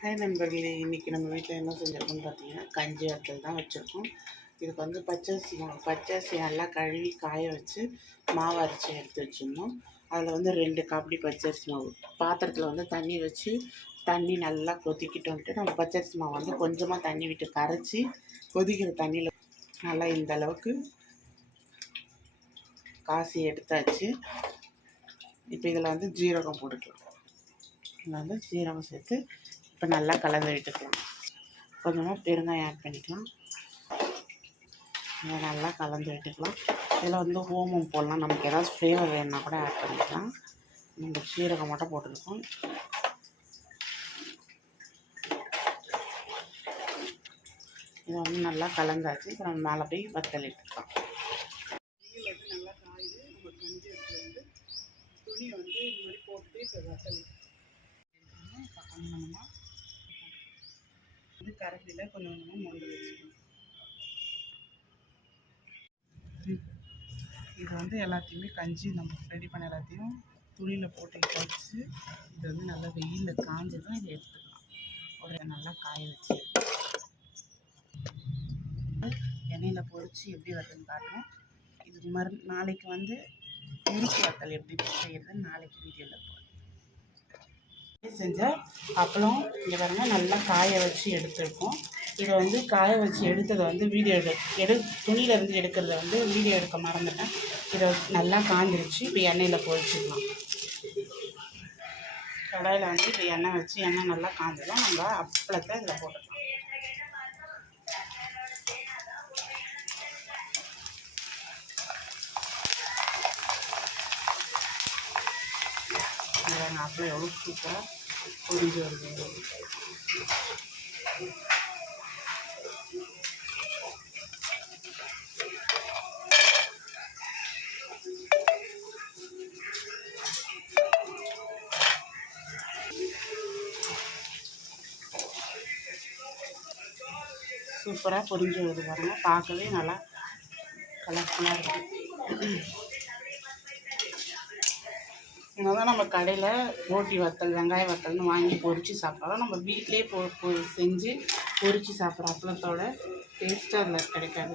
Hi நண்பர்களே இன்றைக்கி நம்ம வீட்டில் என்ன செஞ்சுருக்கோம்னு பார்த்தீங்கன்னா கஞ்சி வத்தல் தான் வச்சுருக்கோம். இதுக்கு வந்து பச்சரிசி மாவு பச்சரிசி நல்லா கழுவி காய வச்சு மாவு அரைச்சி எடுத்து வச்சிடணும் அதில் வந்து ரெண்டு கபடி பச்சரிசி மாவு. பாத்திரத்தில் வந்து தண்ணி வச்சு தண்ணி நல்லா கொதிக்கிட்டோன்ட்டு நம்ம பச்சரிசி மாவு வந்து கொஞ்சமாக தண்ணி விட்டு கரைச்சி கொதிக்கிற தண்ணியில் நல்லா இந்த அளவுக்கு காசி எடுத்தாச்சு. இப்போ இதில் வந்து ஜீரகம் போட்டுக்கலாம். இதில் வந்து ஜீரகம் சேர்த்து இப்போ நல்லா கலந்து விட்டுக்கலாம் கொஞ்சமாக பெருங்காயம் ஆட் பண்ணிக்கலாம். இதை நல்லா கலந்து விட்டுக்கலாம் இதில் வந்து ஓமம் போடலாம். நமக்கு ஏதாவது ஃப்ளேவர் வேணுன்னா கூட ஆட் பண்ணிக்கலாம். நம்ம சீரகம் மட்டும் போட்டுருக்கோம். இதை வந்து நல்லா கலந்தாச்சு. இப்போ நம்ம மேலே போய் வத்தலிட்டுருக்கோம் வந்து துணி வந்து இந்த மாதிரி போட்டு இப்போ வத்தல். இப்போ வந்து கரண்டியில் கொஞ்சம் கொஞ்சமாக மொண்டு வச்சுக்கணும். இது வந்து எல்லாத்தையுமே கஞ்சி நம்ம ரெடி பண்ண எல்லாத்தையும் துணியில் போட்டு வச்சு இது வந்து நல்லா வெயிலில் காஞ்சதும் இதை எடுத்துக்கலாம். ஒரு நல்லா காய வச்சு எண்ணெயில் பொறிச்சு எப்படி வருதுன்னு காட்டுறோம் இது மறு நாளைக்கு வந்து முறுக்கு வத்தல் எப்படி செய்யறதுன்னு நாளைக்கு வீடியோவில் போகிறேன் செஞ்ச அப்பளம் இங்கே பாருங்க நல்லா காய வச்சு எடுத்துருக்கோம். இதை வந்து காய வச்சு எடுத்ததை வந்து வீடியோ எடு எடு துணியிலேருந்து எடுக்கிறத வந்து வீடியோ எடுக்க மறந்துட்டேன். இதை நல்லா காஞ்சிருச்சு இப்போ எண்ணெயில் பொரிச்சிக்கலாம். கடாயில் வந்து இப்போ எண்ணெய் வச்சு எண்ணெய் நல்லா காஞ்சதும் நம்ம அப்பளத்தை இதில் போட்டுக்கலாம். பாருங்க அப்பளம் எவ்வளோ சூப்பராக பொரிஞ்சு வருது சூப்பராக பொரிஞ்சு வருது பாருங்கள் பார்க்கவே நல்லா கலர்ஃபுல்லாக இருக்குது தான் நம்ம கடையில் ரோட்டி வத்தல் வெங்காய வத்தல்னு வாங்கி பொறிச்சு சாப்பிட்றோம் நம்ம வீட்டிலே பொ செஞ்சு பொரித்து சாப்பிட்ற அப்பளத்தோட டேஸ்ட்டு அதில் கிடைக்காது.